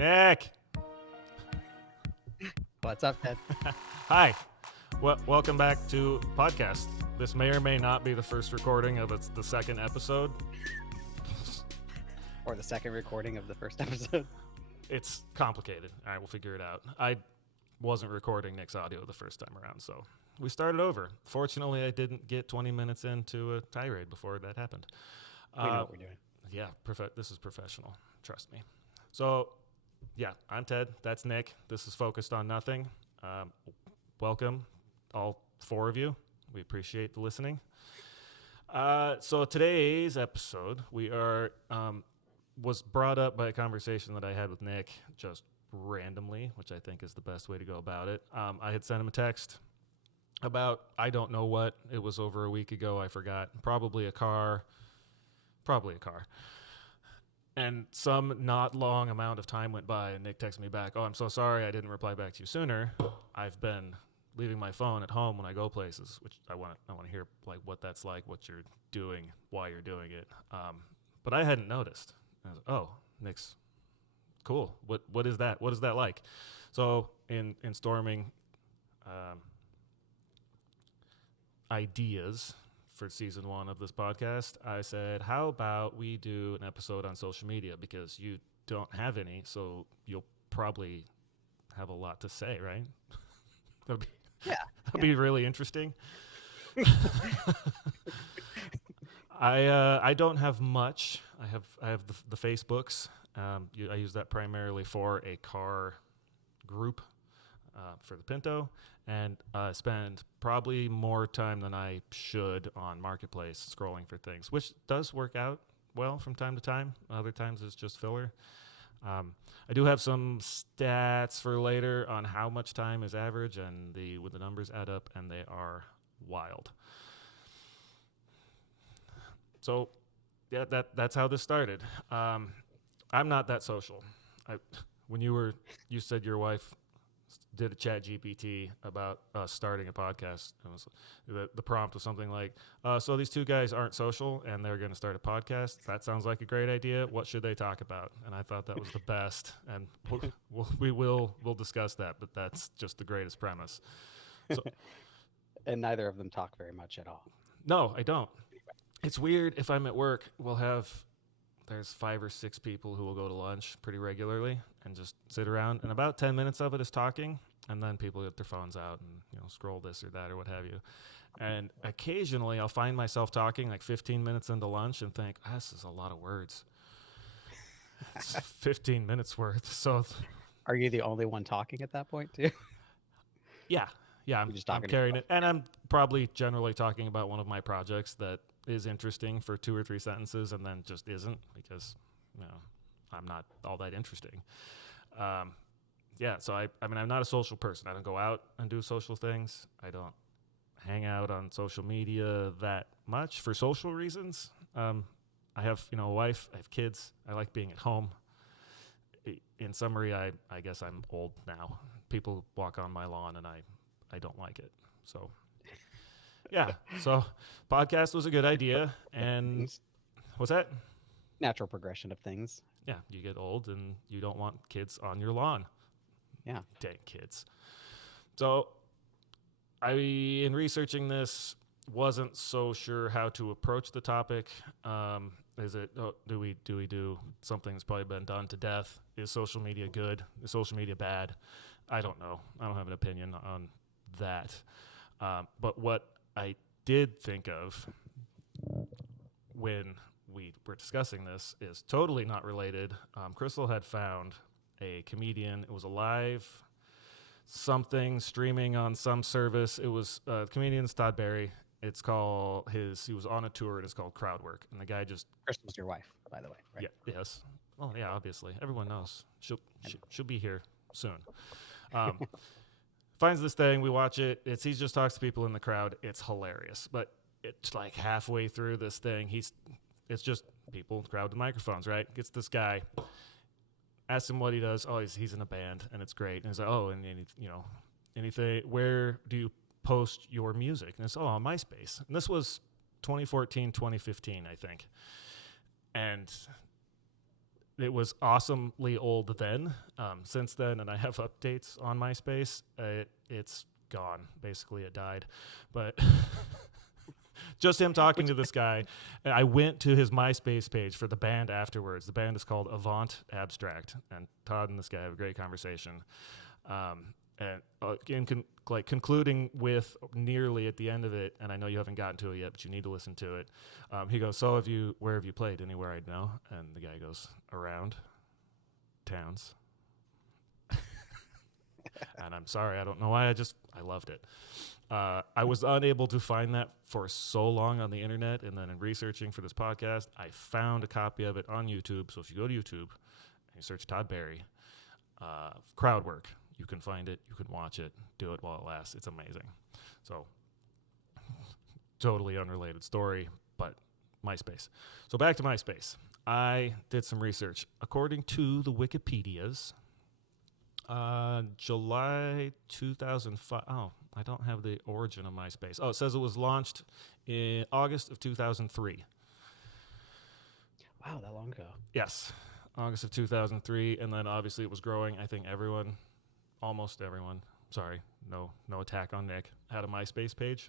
Nick! What's up, Ted? Hi. Welcome back to podcast. This may or may not be the first recording of the second episode. Or the second recording of the first episode. It's complicated. All right, we'll figure it out. I wasn't recording Nick's audio the first time around, so we started over. Fortunately, I didn't get 20 minutes into a tirade before that happened. We know what we're doing. Yeah, this is professional. Trust me. So, yeah, I'm Ted. That's Nick. This is Focused on Nothing. Welcome, all four of you. We appreciate the listening. So today's episode, was brought up by a conversation that I had with Nick just randomly, which I think is the best way to go about it. I had sent him a text about, I don't know what, it was over a week ago, I forgot, probably a car. And some not long amount of time went by, and Nick texted me back, "Oh, I'm so sorry I didn't reply back to you sooner. I've been leaving my phone at home when I go places," which I want to hear like what that's like, what you're doing, why you're doing it. But I hadn't noticed. I was, oh, Nick's cool. What is that? What is that like? So in storming ideas for season 1 of this podcast, I said, how about we do an episode on social media, because you don't have any, so you'll probably have a lot to say, right? That'll be really interesting. I don't have much. I have the Facebooks. I use that primarily for a car group for the Pinto, and spend probably more time than I should on Marketplace scrolling for things, which does work out well from time to time. Other times it's just filler. I do have some stats for later on how much time is average, and the numbers add up, and they are wild. So, yeah, that's how this started. I'm not that social. When you said your wife did a chat GPT about us starting a podcast, the prompt was something like, so these two guys aren't social and they're going to start a podcast. That sounds like a great idea. What should they talk about? And I thought that was the best, and we'll discuss that, but that's just the greatest premise. So, and neither of them talk very much at all. No, I don't. It's weird. If I'm at work, there's 5 or 6 people who will go to lunch pretty regularly and just sit around, and about 10 minutes of it is talking, and then people get their phones out and scroll this or that or what have you. And occasionally I'll find myself talking like 15 minutes into lunch and think, this is a lot of words. It's 15 minutes worth. So are you the only one talking at that point too? Yeah, I'm carrying it, and I'm probably generally talking about one of my projects that is interesting for 2 or 3 sentences, and then just isn't, because I'm not all that interesting. So I'm not a social person. I don't go out and do social things. I don't hang out on social media that much for social reasons. I have a wife, I have kids, I like being at home. In summary, I guess I'm old now. People walk on my lawn and I don't like it. So yeah, so podcast was a good idea. And what's that? Natural progression of things. Yeah, you get old and you don't want kids on your lawn. Yeah. Dang kids. So in researching this, wasn't so sure how to approach the topic. Do we do something that's probably been done to death? Is social media good? Is social media bad? I don't know. I don't have an opinion on that. But what I did think of when we were discussing this is totally not related. Crystal had found a comedian. It was a live something streaming on some service. It was the comedian's Todd. He was on a tour. It's called Crowdwork, and the guy just. Crystal's your wife, by the way, right? Yeah. Yes. Well, yeah. Obviously, everyone knows. She'll be here soon. Finds this thing. We watch it. He just talks to people in the crowd. It's hilarious, but it's like halfway through this thing, it's just people crowd with microphones, right? Gets this guy. Asks him what he does. Oh, he's in a band, and it's great. And he's like, oh, and anything. Where do you post your music? And it's on MySpace. And this was 2014, 2015, I think. And it was awesomely old then. Since then, and I have updates on MySpace, it's gone. Basically, it died. But just him talking to this guy. I went to his MySpace page for the band afterwards. The band is called Avant Abstract, and Todd and this guy have a great conversation. Concluding with nearly at the end of it, and I know you haven't gotten to it yet, but you need to listen to it. He goes, "So where have you played? Anywhere I'd know?" And the guy goes, "Around towns." And I'm sorry, I don't know why. I loved it. I was unable to find that for so long on the internet, and then in researching for this podcast, I found a copy of it on YouTube. So if you go to YouTube and you search Todd Barry, crowd work, you can find it, you can watch it, do it while it lasts. It's amazing. So, totally unrelated story, but MySpace. So back to MySpace. I did some research. According to the Wikipedias, July 2005. Oh, I don't have the origin of MySpace. Oh, it says it was launched in August of 2003. Wow, that long ago. Yes, August of 2003, and then obviously it was growing. I think almost everyone, sorry, no attack on Nick, had a MySpace page.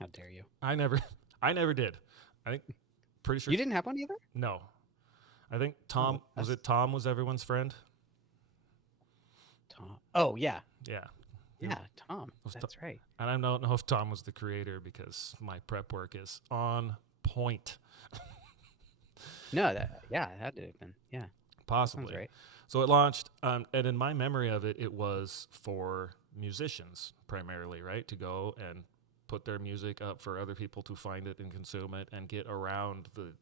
How dare you? I never did. I think, pretty sure. You didn't have one either? No. I think Tom, Tom was everyone's friend? Tom. Oh, yeah. Yeah. Yeah, Tom. That's right. And I don't know if Tom was the creator because my prep work is on point. No, it had to have been. Yeah. Possibly. Sounds right. So it launched, and in my memory of it, it was for musicians primarily, right? To go and put their music up for other people to find it and consume it and get around the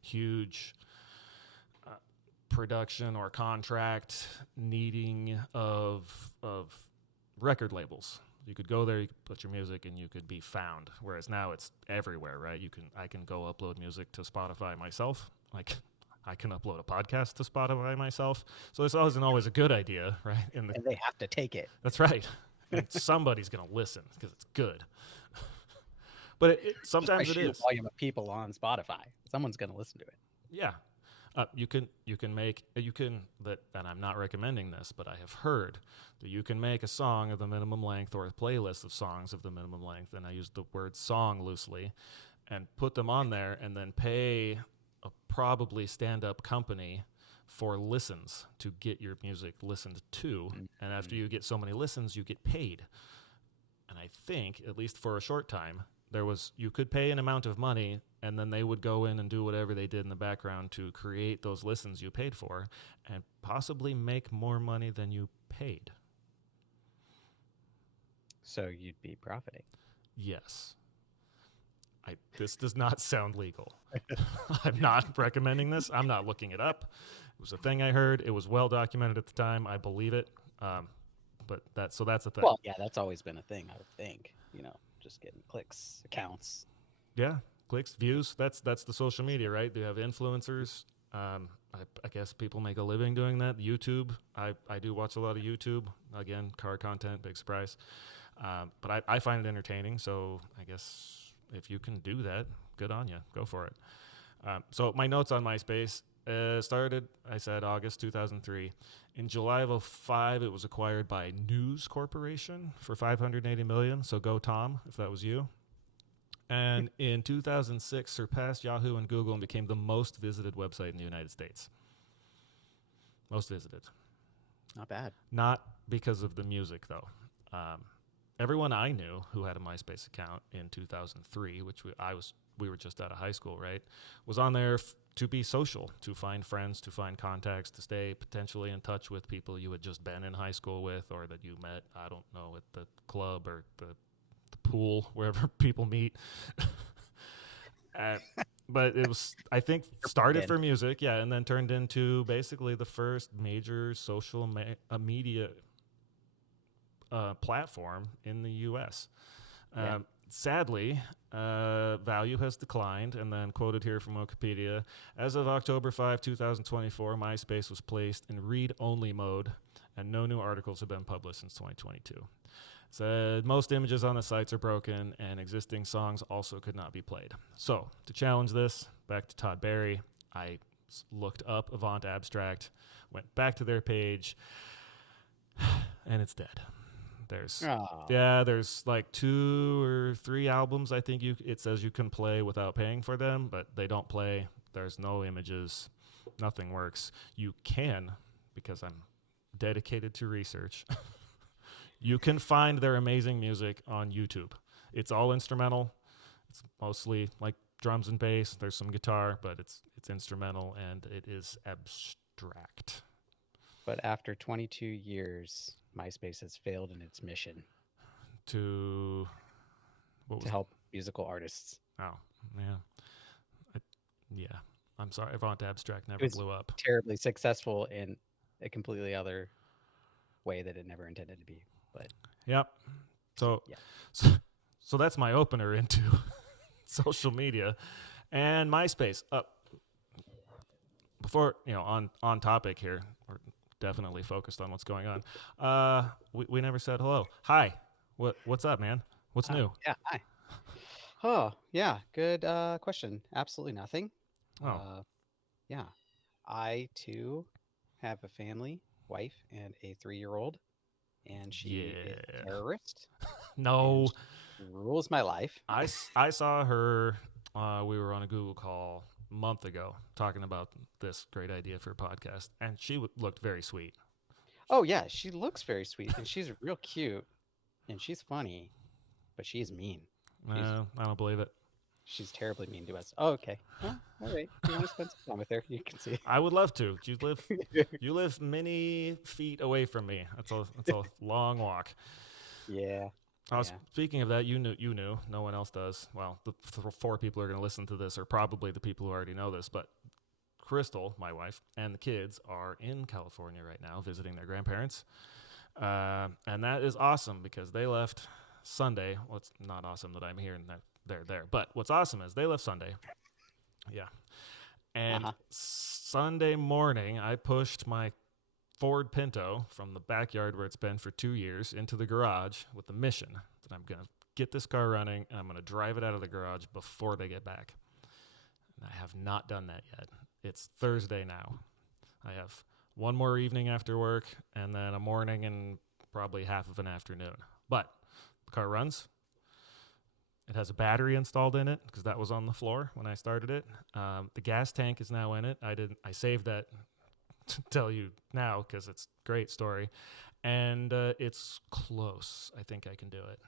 huge production or contract needing of record labels. You could go there, you could put your music, and you could be found. Whereas now it's everywhere, right? I can go upload music to Spotify myself. Like, I can upload a podcast to Spotify myself. So this wasn't always a good idea, right? And they have to take it. That's right. And somebody's going to listen because it's good. But sometimes it is. Volume of people on Spotify. Someone's going to listen to it. Yeah. And I'm not recommending this, but I have heard that you can make a song of the minimum length or a playlist of songs of the minimum length, and I use the word song loosely, and put them on there and then pay a probably stand-up company for listens to get your music listened to. Mm-hmm. And after you get so many listens, you get paid. And I think, at least for a short time, you could pay an amount of money, and then they would go in and do whatever they did in the background to create those listens you paid for and possibly make more money than you paid. So you'd be profiting. Yes. This does not sound legal. I'm not recommending this. I'm not looking it up. It was a thing I heard. It was well documented at the time. I believe it. But that's a thing. Well, yeah, that's always been a thing, I would think. Just getting clicks, accounts. Yeah, clicks, views. That's the social media, right? They have influencers. I guess people make a living doing that. YouTube. I do watch a lot of YouTube. Again, car content, big surprise. But I find it entertaining. So I guess if you can do that, good on you. Go for it. So my notes on MySpace started, I said, August 2003. In July of 2005, it was acquired by News Corporation for $580 million. So go Tom, if that was you. And in 2006, surpassed Yahoo and Google and became the most visited website in the United States. Most visited. Not bad. Not because of the music, though. Everyone I knew who had a MySpace account in 2003, which we were just out of high school, right, was on there to be social, to find friends, to find contacts, to stay potentially in touch with people you had just been in high school with or that you met, I don't know, at the club or the pool, wherever people meet. But it was, I think, started for music, yeah, and then turned into basically the first major social media platform in the U.S. Yeah. Sadly, value has declined, and then quoted here from Wikipedia, as of October 5, 2024, MySpace was placed in read-only mode, and no new articles have been published since 2022. Said most images on the sites are broken, and existing songs also could not be played. So, to challenge this, back to Todd Barry, I looked up Avant Abstract, went back to their page, and it's dead. Oh, There's like 2 or 3 albums I think it says you can play without paying for them, but they don't play. There's no images, nothing works. You can, because I'm dedicated to research. You can find their amazing music on YouTube. It's all instrumental. It's mostly like drums and bass. There's some guitar, but it's instrumental and it is abstract. but after 22 years, MySpace has failed in its mission To what to was help musical artists. Oh, yeah. Yeah. I'm sorry. Avant Abstract It never was blew up. terribly successful in a completely other way that it never intended to be. But Yep. So, yeah. so, so that's my opener into social media and MySpace. Before, on topic here, we're definitely focused on what's going on. We never said hello. Hi. What's up, man? What's new? Yeah. Hi. Oh, yeah. Good question. Absolutely nothing. Oh, Yeah. I too have a family, wife, and a 3-year-old, and she is yeah. a terrorist. No. And she rules my life. I saw her. We were on a Google call a month ago talking about this great idea for a podcast, and she looked very sweet. Oh yeah, she looks very sweet, and she's real cute, and she's funny, but she's mean. She's I don't believe it. she's terribly mean to us. Oh, okay. Well, all right. You want to spend some time with her? You can see. I would love to. You live many feet away from me. That's a long walk. Yeah. Speaking of that, you knew. No one else does. Well, the 4 people who are going to listen to this are probably the people who already know this, but Crystal, my wife, and the kids are in California right now visiting their grandparents. And that is awesome because they left Sunday. Well, it's not awesome that I'm here and that they're there, but what's awesome is they left Sunday. Yeah. And Sunday morning, I pushed my Ford Pinto from the backyard where it's been for 2 years into the garage with the mission that I'm going to get this car running and I'm going to drive it out of the garage before they get back. And I have not done that yet. It's Thursday now. I have one more evening after work and then a morning and probably half of an afternoon. But the car runs. It has a battery installed in it because that was on the floor when I started it. The gas tank is now in it. I saved that to tell you now because it's a great story. And it's close. I think I can do it.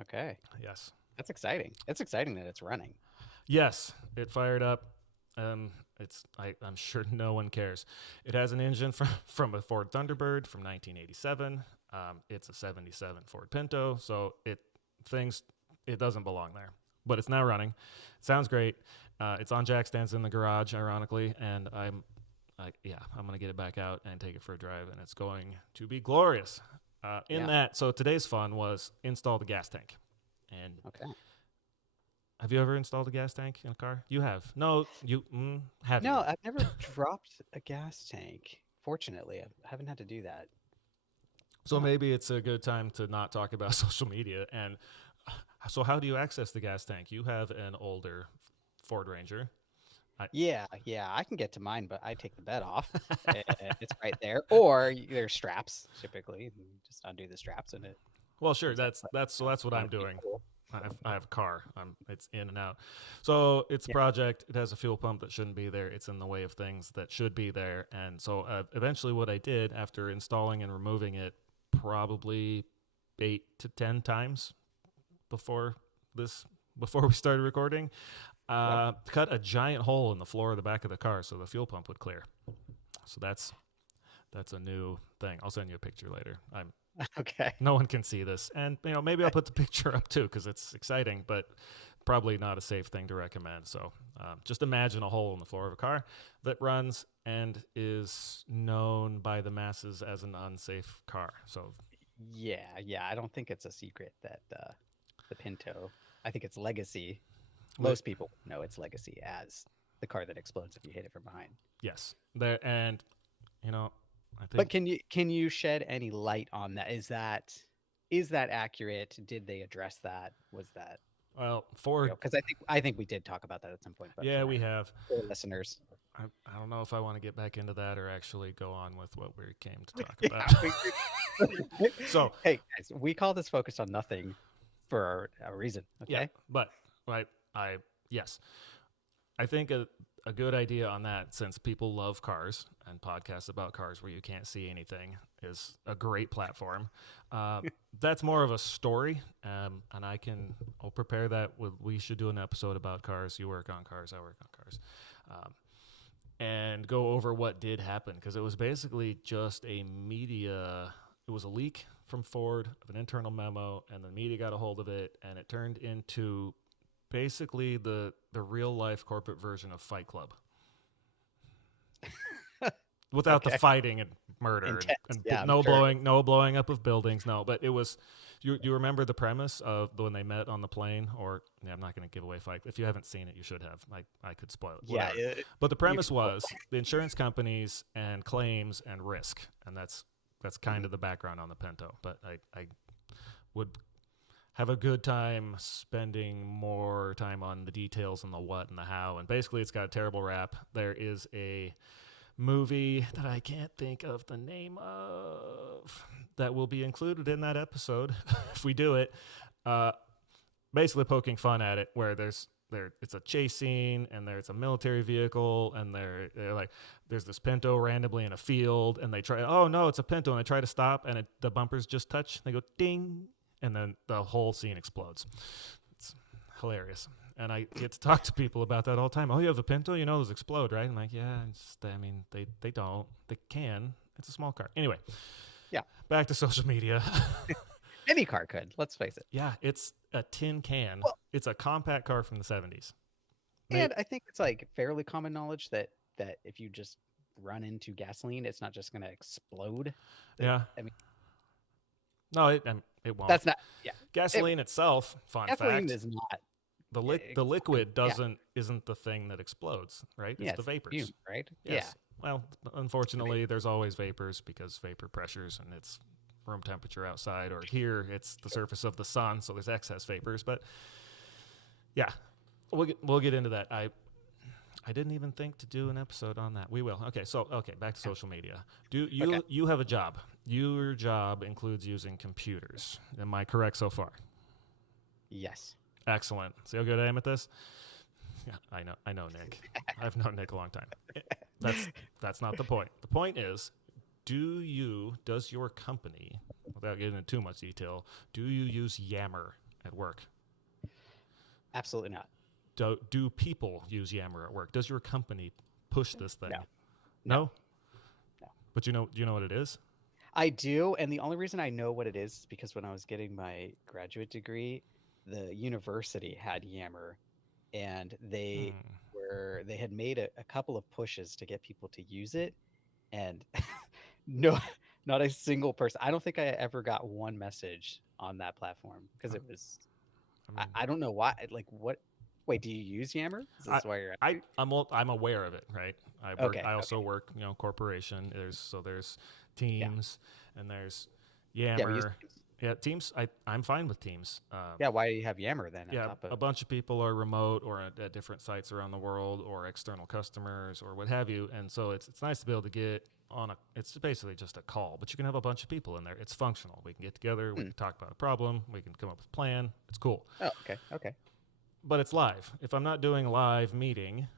Okay. Yes. That's exciting. It's exciting that it's running. Yes, it fired up. I'm sure no one cares. It has an engine from a Ford Thunderbird from 1987. It's a 77 Ford Pinto, so it doesn't belong there. But it's now running. It sounds great. It's on jack stands in the garage, ironically, and I'm going to get it back out and take it for a drive, and it's going to be glorious. So today's fun was install the gas tank. And Okay. have you ever installed a gas tank in a car? You have. No, have you? No, I've never dropped a gas tank. Fortunately, I haven't had to do that. So maybe it's a good time to not talk about social media. And so how do you access the gas tank? You have an older Ford Ranger. Yeah, I can get to mine, but I take the bed off. It's right there. Or there's straps, typically. You just undo the straps and it. Well, sure. That's what I'm doing. I have a car. It's in and out. So it's a project. It has a fuel pump that shouldn't be there. It's in the way of things that should be there. And so eventually what I did after installing and removing it probably 8 to 10 times before we started recording, cut a giant hole in the floor of the back of the car so the fuel pump would clear. So that's a new thing. I'll send you a picture later. Okay. No one can see this. And, maybe I'll put the picture up too because it's exciting, but probably not a safe thing to recommend. So just imagine a hole in the floor of a car that runs and is known by the masses as an unsafe car. So Yeah. I don't think it's a secret that the Pinto, I think it's legacy. Most people know its legacy as the car that explodes if you hit it from behind. yes. I think. But can you shed any light on that? Is that accurate? Did they address that? Was that Well, Ford. because I think we did talk about that at some point. But Yeah, we have. for listeners. I don't know if I want to get back into that or actually go on with what we came to talk Yeah, about. So, hey guys, we call this focused on nothing for a reason. yeah, Okay. but I yes, I think a good idea on that, since people love cars and podcasts about cars where you can't see anything, is a great platform. That's more of a story, and I'll prepare that. We should do an episode about cars. You work on cars, I work on cars, and go over what did happen, because it was basically just it was a leak from Ford of an internal memo, and the media got a hold of it, and it turned into basically the real life corporate version of Fight Club, without the Okay. fighting and murder Intense. and Yeah, I'm no sure. blowing up of buildings. No, but it was. You remember the premise of when they met on the plane? Or I'm not going to give away Fight. If you haven't seen it, you should have. I could spoil it. Yeah. Whatever. But the premise was the insurance companies and claims and risk, and that's kind of the background on the Pinto. But I would have a good time spending more time on the details and the what and the how. And basically, it's got a terrible rap. There is a movie that I can't think of the name of that will be included in that episode if we do it. Basically, poking fun at it, where it's a chase scene, and there's a military vehicle, and they're like, there's this Pinto randomly in a field, and they try, oh no, it's a Pinto, and they try to stop, and the bumpers just touch, they go ding, and then the whole scene explodes. It's hilarious. And I get to talk to people about that all the time. Oh, you have a Pinto? You know those explode, right? I'm like, yeah, they don't. They can. It's a small car. Anyway. Yeah. Back to social media. Any car could. Let's face it. Yeah, it's a tin can. Well, it's a compact car from the 70s. and I think it's like fairly common knowledge that if you just run into gasoline, it's not just going to explode. Yeah. I mean, no, it won't. that's not. Yeah. Gasoline itself. Fun Gasoline fact. is not. The liquid isn't the thing that explodes, right? It's the vapors. Fume, right? Yes. Yeah. Well, unfortunately, there's always vapors because vapor pressures, and it's room temperature outside, or here it's the surface of the sun, so there's excess vapors. But yeah, we'll get into that. I didn't even think to do an episode on that. We will. Okay, back to social media. You have a job? Your job includes using computers. Am I correct so far? Yes. Excellent. See how good I am at this? Yeah, I know Nick. I've known Nick a long time. That's not the point. The point is, does your company, without getting into too much detail, do you use Yammer at work? Absolutely not. Do people use Yammer at work? Does your company push this thing? No. But you know what it is? I do, and the only reason I know what it is because when I was getting my graduate degree, the university had Yammer, and they had made a couple of pushes to get people to use it, and no, not a single person. I don't think I ever got one message on that platform because it was. I don't know why. Like, what? Wait, do you use Yammer? Is this why you're asking? I'm aware of it, right? I also work, corporation. There's Teams, and there's Yammer. Yeah, Teams. I'm fine with Teams. Why do you have Yammer then? Yeah, a bunch of people are remote or at different sites around the world, or external customers, or what have you, and so it's nice to be able to get on it's basically just a call, but you can have a bunch of people in there. It's functional. We can get together. We can talk about a problem. We can come up with a plan. It's cool. Oh, okay. But it's live. If I'm not doing live meeting,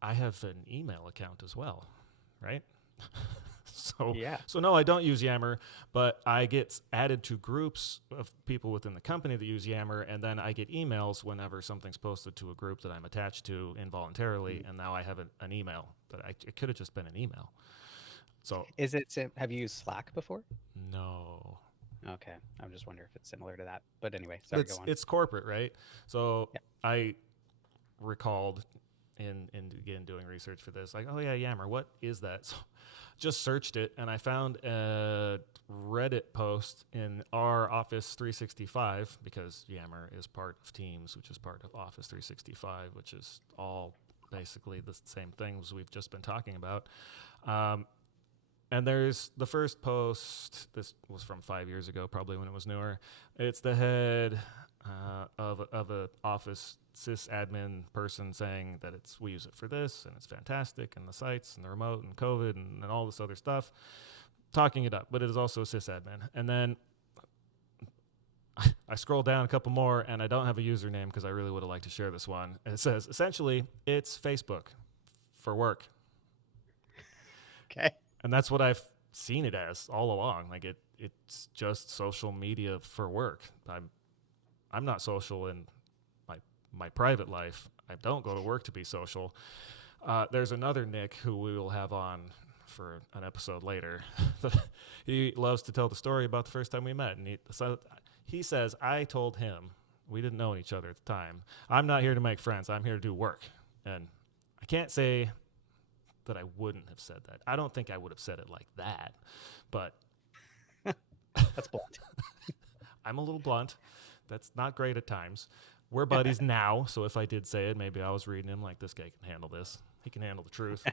I have an email account as well, right? So no, I don't use Yammer, but I get added to groups of people within the company that use Yammer, and then I get emails whenever something's posted to a group that I'm attached to involuntarily, and now I have an email that it could have just been an email. So have you used Slack before? No. Okay, I'm just wondering if it's similar to that. But anyway, sorry, go on. It's corporate, right? So I recalled in again doing research for this, like, oh yeah, Yammer, what is that? So just searched it, and I found a Reddit post in our Office 365, because Yammer is part of Teams, which is part of Office 365, which is all basically the same things we've just been talking about. And there's the first post. This was from 5 years ago, probably when it was newer. It's the head of a Office sysadmin person saying that we use it for this and it's fantastic and the sites and the remote and COVID and all this other stuff, talking it up, but it is also a sysadmin. And then I scroll down a couple more and I don't have a username because I really would have liked to share this one. And it says, essentially, it's Facebook for work. Okay. And that's what I've seen it as all along. Like it's just social media for work. I'm not social in my private life. I don't go to work to be social. There's another Nick who we will have on for an episode later. He loves to tell the story about the first time we met. And he says, I told him, we didn't know each other at the time, I'm not here to make friends. I'm here to do work. And I can't say that I wouldn't have said that. I don't think I would have said it like that. But That's blunt. I'm a little blunt. That's not great at times. We're buddies now, so if I did say it, maybe I was reading him like, this guy can handle this. He can handle the truth.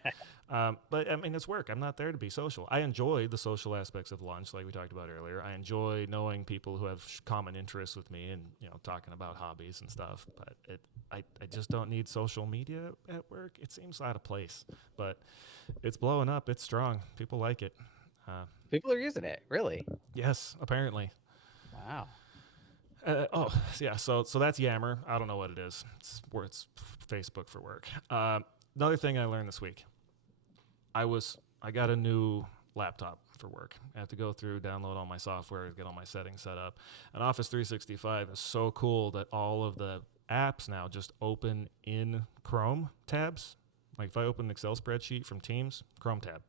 But, I mean, it's work. I'm not there to be social. I enjoy the social aspects of lunch, like we talked about earlier. I enjoy knowing people who have common interests with me and, talking about hobbies and stuff. But I just don't need social media at work. It seems out of place. But it's blowing up. It's strong. People like it. People are using it, really? Yes, apparently. Wow. Yeah. So that's Yammer. I don't know what it is. It's Facebook for work. Another thing I learned this week. I got a new laptop for work. I have to go through, download all my software, get all my settings set up. And Office 365 is so cool that all of the apps now just open in Chrome tabs. Like if I open an Excel spreadsheet from Teams, Chrome tab.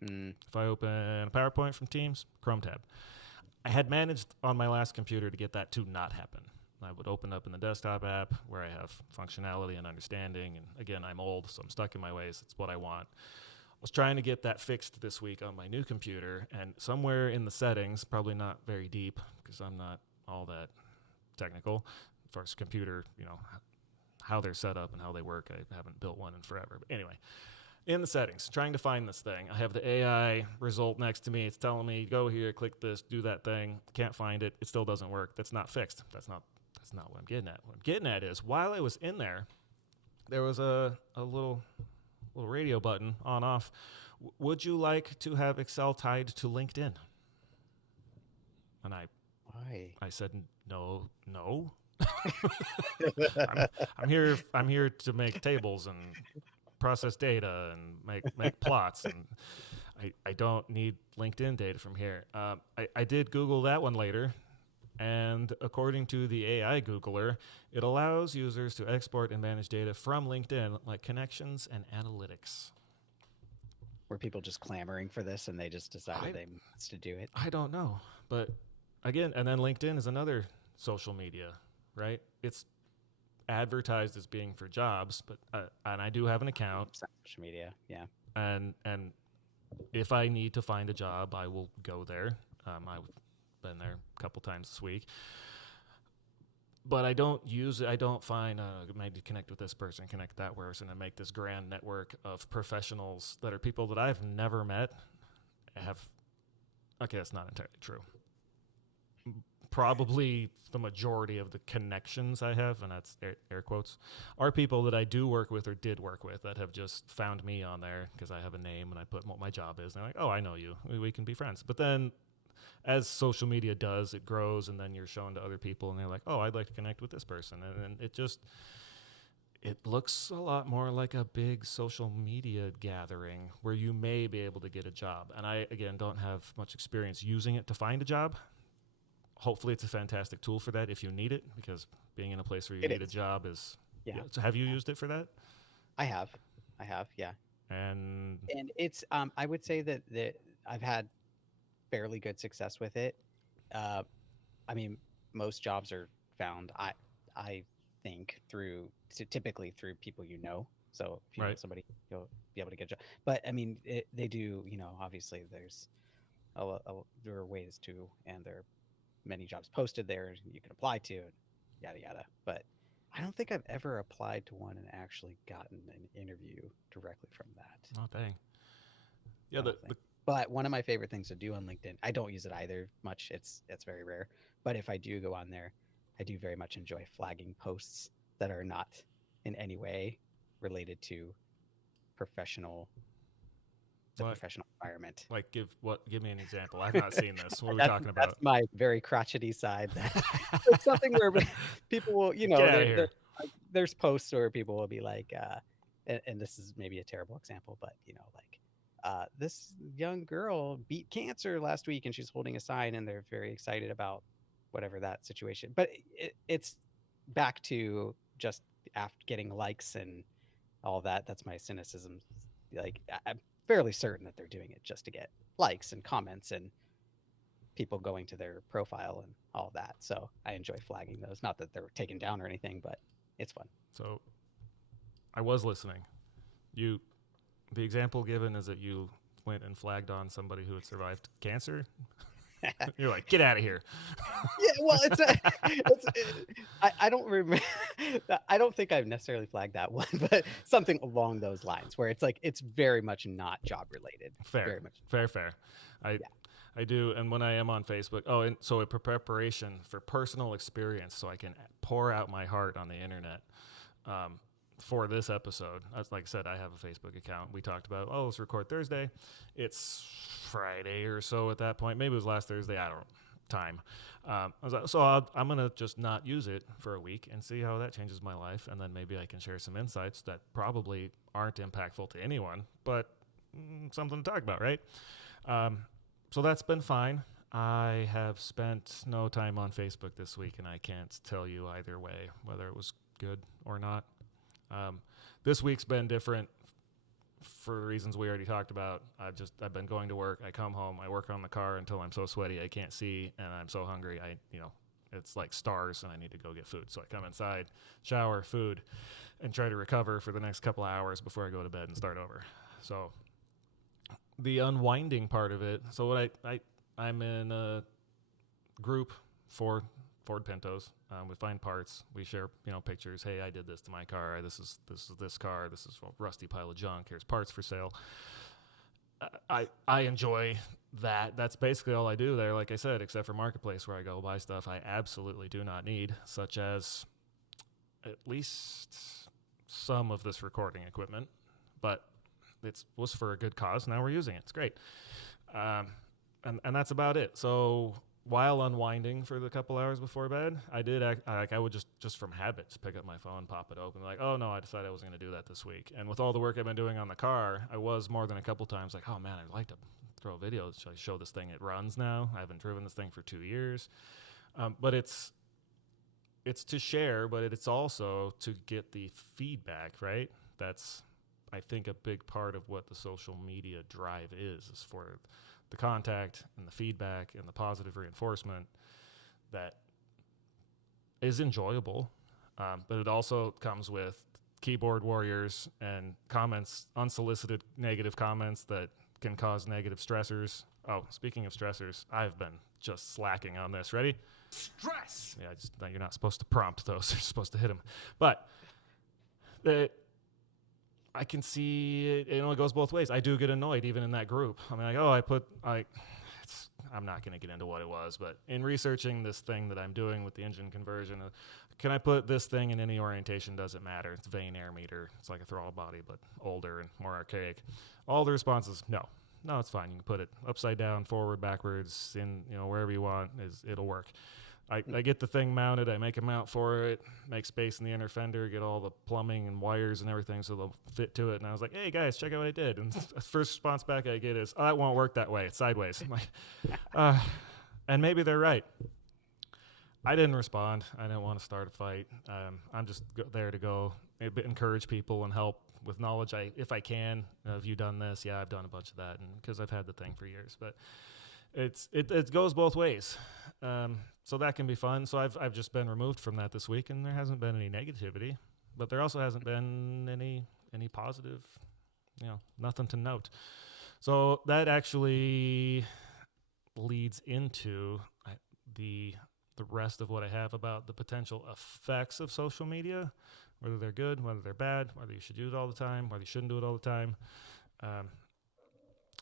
If I open a PowerPoint from Teams, Chrome tab. I had managed on my last computer to get that to not happen. I would open up in the desktop app where I have functionality and understanding. And again, I'm old, so I'm stuck in my ways. It's what I want. I was trying to get that fixed this week on my new computer, and somewhere in the settings, probably not very deep because I'm not all that technical as far as computer, how they're set up and how they work. I haven't built one in forever. But anyway, in the settings, trying to find this thing. I have the AI result next to me. It's telling me, go here, click this, do that thing. Can't find it. It still doesn't work. That's not fixed. That's not what I'm getting at. What I'm getting at is while I was in there was a little radio button on off. Would you like to have Excel tied to LinkedIn? And I said, no. I'm here to make tables and process data and make plots, and I don't need LinkedIn data from here. I did Google that one later, and according to the AI Googler, it allows users to export and manage data from LinkedIn, like connections and analytics. Were people just clamoring for this and they just decided they must to do it? I don't know. But again, and then LinkedIn is another social media, right? It's advertised as being for jobs, but and I do have an account. Social media, yeah. And if I need to find a job, I will go there. I've been there a couple times this week. But I don't use it. I don't find, maybe connect with this person, connect that person, and make this grand network of professionals that are people that I've never met. Okay, that's not entirely true. Probably the majority of the connections I have, and that's air quotes, are people that I do work with or did work with that have just found me on there because I have a name and I put what my job is. And they're like, oh, I know you. We can be friends. But then as social media does, it grows, and then you're shown to other people, and they're like, oh, I'd like to connect with this person. And it looks a lot more like a big social media gathering where you may be able to get a job. And I, again, don't have much experience using it to find a job. Hopefully it's a fantastic tool for that if you need it, because being in a place where you need a job is... Yeah. So have you used it for that? I have, yeah. And it's, I would say that I've had fairly good success with it. I mean, most jobs are found, I think, typically through people you know. So if you know somebody, you'll be able to get a job. But I mean, they do, obviously there are ways to, and there are many jobs posted there you can apply to, and yada yada. But I don't think I've ever applied to one and actually gotten an interview directly from that. Oh, dang. Yeah, but one of my favorite things to do on LinkedIn, I don't use it either much. It's very rare. But if I do go on there, I do very much enjoy flagging posts that are not in any way related to professional the What? professional environment. Like, give me an example. I've not seen this. What are we That's talking that's about? my very crotchety side. That it's something where people will, Get out of here. there's posts where people will be like, and this is maybe a terrible example, but like, this young girl beat cancer last week, and she's holding a sign, and they're very excited about whatever that situation. But it's back to just after getting likes and all that. That's my cynicism. Like, I'm fairly certain that they're doing it just to get likes and comments and people going to their profile and all that. So I enjoy flagging those. Not that they're taken down or anything, but it's fun. So I was listening. The example given is that you went and flagged on somebody who had survived cancer. You're like, get out of here. Yeah, well, I don't remember. I don't think I've necessarily flagged that one, but something along those lines where it's like it's very much not job related. Fair, Very much. fair. I do, and when I am on Facebook, and so in preparation for personal experience, so I can pour out my heart on the internet. For this episode, as like I said, I have a Facebook account. We talked about, let's record Thursday. It's Friday or so at that point. Maybe it was last Thursday. I don't know. Time. I was like, I'm going to just not use it for a week and see how that changes my life. And then maybe I can share some insights that probably aren't impactful to anyone, but something to talk about, right? So that's been fine. I have spent no time on Facebook this week, and I can't tell you either way whether it was good or not. This week's been different for reasons we already talked about. I've been going to work. I come home. I work on the car until I'm so sweaty I can't see, and I'm so hungry. It's like stars, and I need to go get food. So I come inside, shower, food, and try to recover for the next couple of hours before I go to bed and start over. So the unwinding part of it. So what I'm in a group for Ford Pintos. We find parts. We share, pictures. Hey, I did this to my car. This is this car. This is a rusty pile of junk. Here's parts for sale. I enjoy that. That's basically all I do there. Like I said, except for Marketplace, where I go buy stuff I absolutely do not need, such as at least some of this recording equipment. But it was for a good cause. Now we're using it. It's great. And that's about it. So while unwinding for the couple hours before bed, I would just from habit pick up my phone, pop it open, like, oh no, I decided I wasn't going to do that this week. And with all the work I've been doing on the car, I was more than a couple times like, oh man, I'd like to throw a video. Should I show this thing it runs now? I haven't driven this thing for 2 years. But it's to share, but it's also to get the feedback, right? That's, I think, a big part of what the social media drive is for the contact and the feedback and the positive reinforcement that is enjoyable. But it also comes with keyboard warriors and comments, unsolicited negative comments that can cause negative stressors. Oh, speaking of stressors, I've been just slacking on this. Ready? Stress! Yeah, you're not supposed to prompt those. You're supposed to hit them. But I can see it, it goes both ways. I do get annoyed even in that group. I mean, like, I'm not going to get into what it was, but in researching this thing that I'm doing with the engine conversion, can I put this thing in any orientation? Doesn't matter. It's vane air meter. It's like a throttle body, but older and more archaic. All the responses, no, it's fine. You can put it upside down, forward, backwards, in, wherever you want, it'll work. I get the thing mounted. I make a mount for it, make space in the inner fender, get all the plumbing and wires and everything so they'll fit to it. And I was like, hey, guys, check out what I did. And the first response back I get is, it won't work that way. It's sideways. I'm like, and maybe they're right. I didn't respond. I didn't want to start a fight. I'm just there to go encourage people and help with knowledge. If I can. Have you done this? Yeah, I've done a bunch of that because I've had the thing for years. But it goes both ways. So that can be fun. So I've just been removed from that this week, and there hasn't been any negativity, but there also hasn't been any positive, nothing to note. So that actually leads into the rest of what I have about the potential effects of social media, whether they're good, whether they're bad, whether you should do it all the time, whether you shouldn't do it all the time.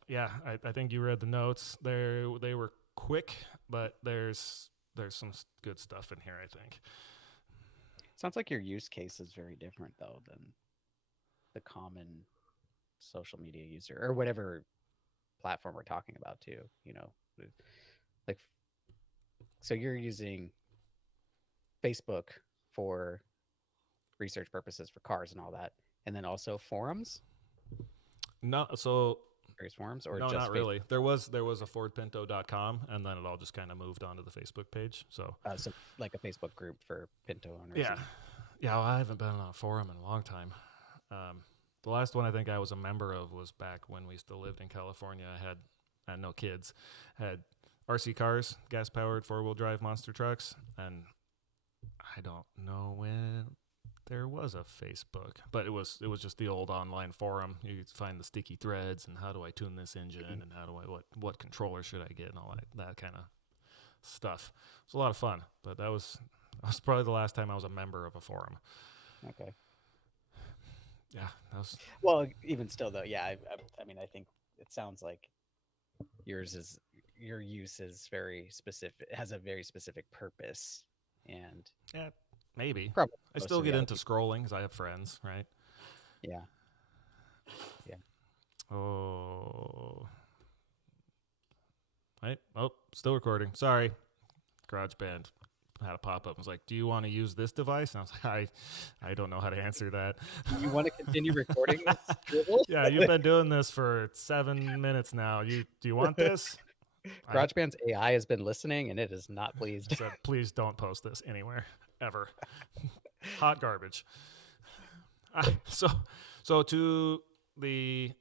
Yeah, I think you read the notes. They were quick, but there's some good stuff in here, I think. Sounds like your use case is very different though than the common social media user or whatever platform we're talking about too. Like so you're using Facebook for research purposes for cars and all that, and then also forums, No, so various forums, or no, just not Facebook. really. There was a fordpinto.com, and then it all just kind of moved onto the Facebook page. So So like a Facebook group for Pinto owners. yeah, yeah. Well, I haven't been on a forum in a long time. The last one I think I was a member of was back when we still lived in California. I had no kids, had RC cars, gas powered 4-wheel drive monster trucks, and I don't know when there was a Facebook, but it was just the old online forum. You could find the sticky threads and how do I tune this engine and how do I what controller should I get and all that kind of stuff. It was a lot of fun, but that was probably the last time I was a member of a forum. Okay. Yeah, that was. Well, even still though, yeah. I mean, I think it sounds like your use is very specific. It has a very specific purpose, and Yeah, maybe. probably I most still of the get other into people- scrolling because I have friends, right? Yeah. Oh. Right? Oh, still recording. Sorry. GarageBand had a pop up. I was like, "Do you want to use this device?" And I was like, "I don't know how to answer that." You want to continue recording this dribble? Yeah, you've been doing this for 7 minutes now. Do you want this? GarageBand's AI has been listening, and it is not I pleased. said, please don't post this anywhere ever. Hot garbage. So to the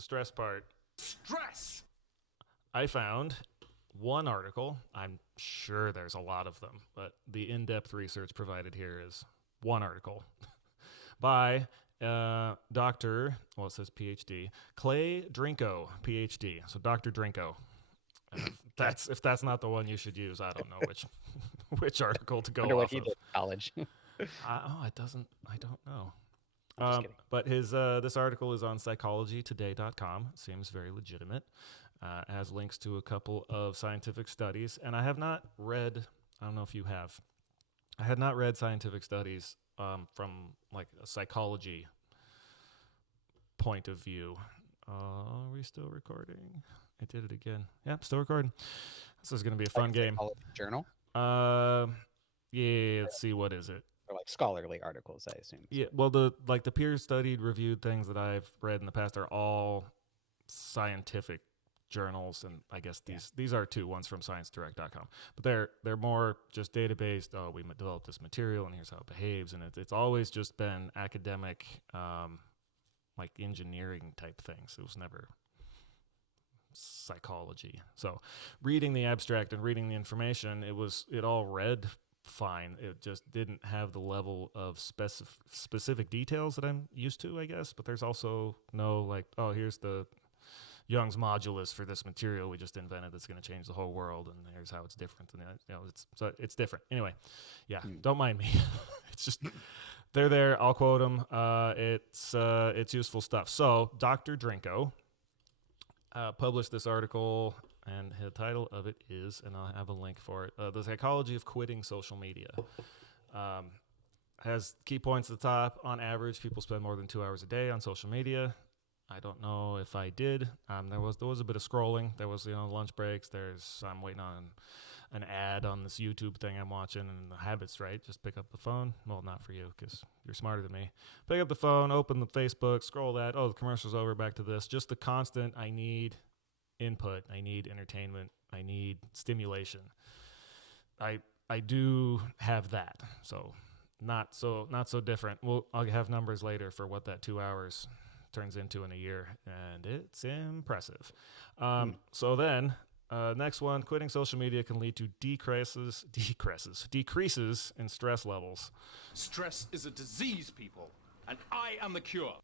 stress part. Stress. I found one article. I'm sure there's a lot of them, but the in-depth research provided here is one article by Dr. Well, it says PhD, Clay Drinko, PhD. So Dr. Drinko. If that's not the one you should use, I don't know which article to go Wonder what off he of. did in college. It doesn't. I don't know. I'm just kidding. But this article is on psychologytoday.com. It seems very legitimate. Has links to a couple of scientific studies, and I have not read. I don't know if you have. I had not read scientific studies from like a psychology point of view. Are we still recording? I did it again. Yep, still recording. This is going to be a fun game. Journal Yeah. Let's see. What is it? or like scholarly articles, I assume. Yeah, well, the peer-studied, reviewed things that I've read in the past are all scientific journals, and I guess these are two. One's from ScienceDirect.com, but they're more just data-based. Oh, we developed this material, and here's how it behaves, and it's always just been academic, like engineering type things. It was never psychology. So, reading the abstract and reading the information, it all read fine. It just didn't have the level of specific details that I'm used to, I guess. But there's also no like, oh, here's the Young's modulus for this material we just invented that's going to change the whole world, and here's how it's different. And it's different. Anyway, yeah, don't mind me. It's just they're there. I'll quote them. It's useful stuff. So Dr. Drinko published this article, and the title of it is, and I'll have a link for it, The Psychology of Quitting Social Media. Has key points at the top. On average, people spend more than 2 hours a day on social media. I don't know if I did. There was a bit of scrolling. There was, lunch breaks. I'm waiting on an ad on this YouTube thing I'm watching, and the habit's right. Just pick up the phone. Well, not for you because you're smarter than me. Pick up the phone, open the Facebook, scroll that. Oh, the commercial's over. Back to this. Just the constant. I need input. I need entertainment. I need stimulation. I do have that. So not so different. I'll have numbers later for what that 2 hours turns into in a year, and it's impressive. So then, next one, quitting social media can lead to decreases in stress levels. Stress is a disease, people, and I am the cure.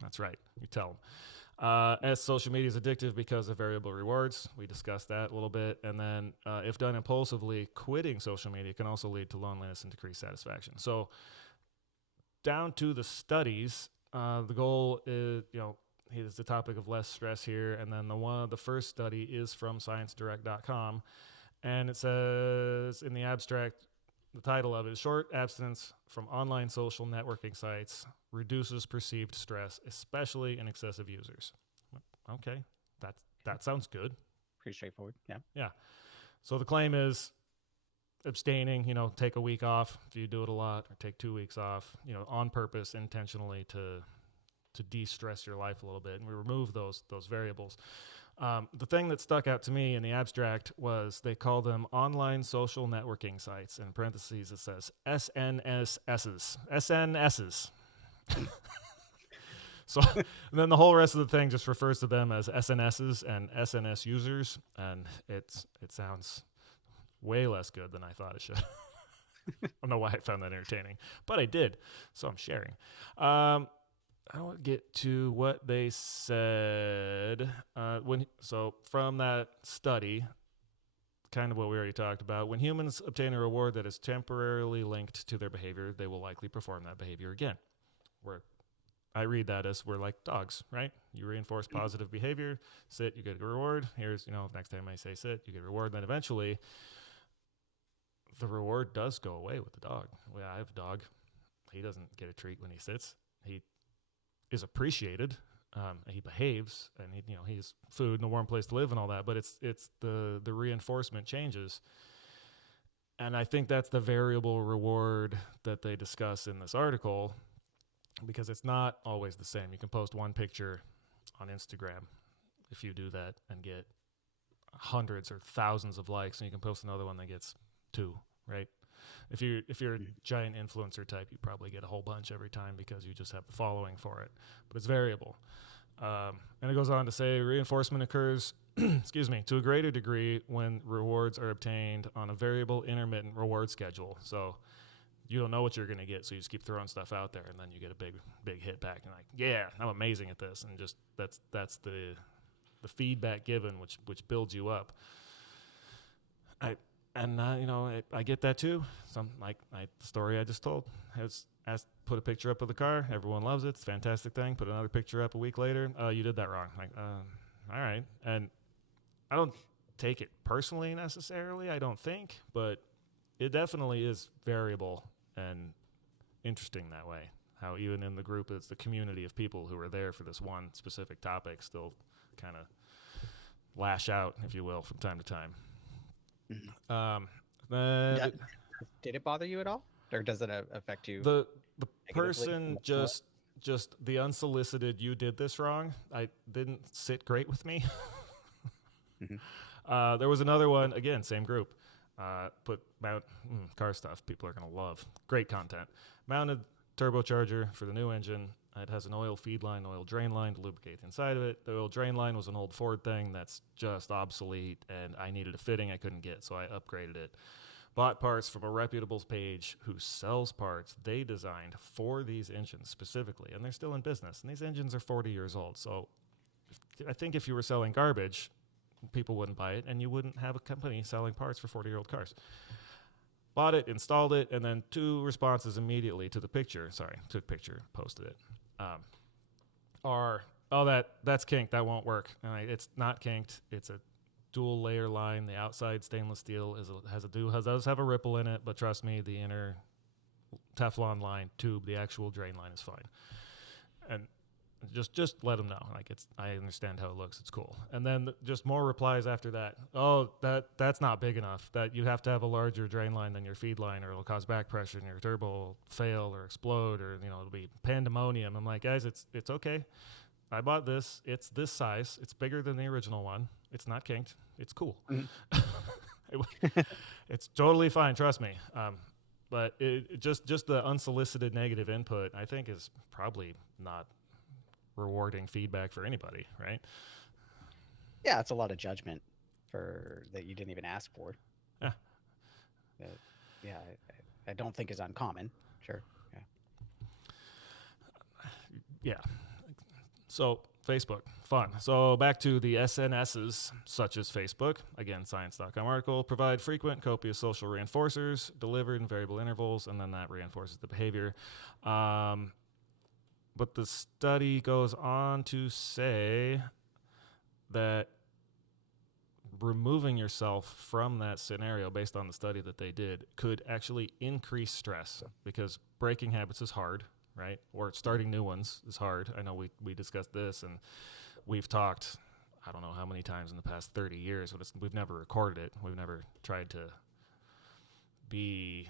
That's right. You tell them. As social media is addictive because of variable rewards. We discussed that a little bit. And then if done impulsively, quitting social media can also lead to loneliness and decreased satisfaction. So down to the studies, the goal is, is the topic of less stress here. And then the first study is from ScienceDirect.com. And it says in the abstract, the title of it is Short Abstinence from Online Social Networking Sites Reduces Perceived Stress, Especially in Excessive Users. Okay, that sounds good. Pretty straightforward. Yeah. Yeah. So the claim is abstaining, take a week off if you do it a lot, or take 2 weeks off, on purpose, intentionally to de-stress your life a little bit. And we remove those variables. The thing that stuck out to me in the abstract was they call them online social networking sites. In parentheses, it says SNSs. SNSs. So and then the whole rest of the thing just refers to them as SNSs and SNS users, and it sounds way less good than I thought it should. I don't know why I found that entertaining, but I did, so I'm sharing. I don't get to what they said. So from that study, kind of what we already talked about, when humans obtain a reward that is temporarily linked to their behavior, they will likely perform that behavior again. I read that as we're like dogs, right? You reinforce positive behavior, sit, you get a reward. Here's, next time I say sit, you get a reward. Then eventually, the reward does go away with the dog. Well, I have a dog. He doesn't get a treat when he sits. He is appreciated. He behaves, and he has food and a warm place to live and all that. But it's the reinforcement changes, and I think that's the variable reward that they discuss in this article, because it's not always the same. You can post one picture on Instagram if you do that and get hundreds or thousands of likes, and you can post another one that gets 2, right? If you're a giant influencer type, you probably get a whole bunch every time because you just have the following for it. But it's variable. And it goes on to say reinforcement occurs to a greater degree when rewards are obtained on a variable intermittent reward schedule. So you don't know what you're going to get, so you just keep throwing stuff out there, and then you get a big hit back. And like, yeah, I'm amazing at this, and just that's the feedback given, which builds you up. I get that too. The story I just told has put a picture up of the car. Everyone loves it. It's a fantastic thing. Put another picture up a week later. You did that wrong. All right. And I don't take it personally necessarily, I don't think, but it definitely is variable and interesting that way. How even in the group, it's the community of people who are there for this one specific topic still kind of lash out, if you will, from time to time. Did it bother you at all, or does it affect you? The person just the unsolicited, you did this wrong. I didn't sit great with me. There was another one, again, same group. Car stuff people are going to love. Great content. Mounted turbocharger for the new engine. It has an oil feed line, oil drain line to lubricate the inside of it. The oil drain line was an old Ford thing that's just obsolete, and I needed a fitting I couldn't get, so I upgraded it. Bought parts from a reputable page who sells parts they designed for these engines specifically, and they're still in business. And these engines are 40 years old, so I think if you were selling garbage, people wouldn't buy it, and you wouldn't have a company selling parts for 40-year-old cars. Bought it, installed it, and then 2 responses immediately to the picture. Sorry, took picture, posted it. That's kinked, that won't work. And it's not kinked. It's a dual layer line. The outside stainless steel does have a ripple in it, but trust me, the inner Teflon line tube, the actual drain line is fine. And just let them know. I understand how it looks. It's cool. And then just more replies after that. Oh, that's not big enough. That you have to have a larger drain line than your feed line, or it'll cause back pressure and your turbo will fail or explode, or it'll be pandemonium. I'm like, guys, it's okay. I bought this. It's this size. It's bigger than the original one. It's not kinked. It's cool. It's totally fine. Trust me. But it just the unsolicited negative input, I think, is probably not rewarding feedback for anybody, right? Yeah, it's a lot of judgment that you didn't even ask for. Yeah. I don't think is uncommon. Sure. Yeah. So Facebook, fun. So back to the SNSs, such as Facebook. Again, Science.com article, provide frequent, copious social reinforcers delivered in variable intervals, and then that reinforces the behavior. But the study goes on to say that removing yourself from that scenario based on the study that they did could actually increase stress, because breaking habits is hard, right? Or starting new ones is hard. I know we discussed this, and we've talked, I don't know how many times in the past 30 years, but we've never recorded it. We've never tried to be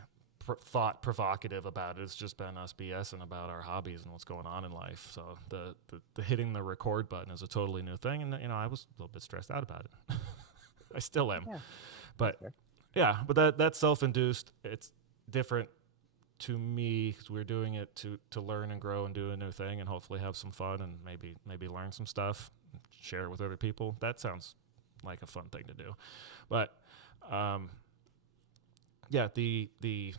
thought provocative about it. It's just been us BSing about our hobbies and what's going on in life. So the hitting the record button is a totally new thing, and I was a little bit stressed out about it. I still am, but that's self-induced. It's different to me because we're doing it to learn and grow and do a new thing and hopefully have some fun and maybe learn some stuff, share it with other people. That sounds like a fun thing to do, but the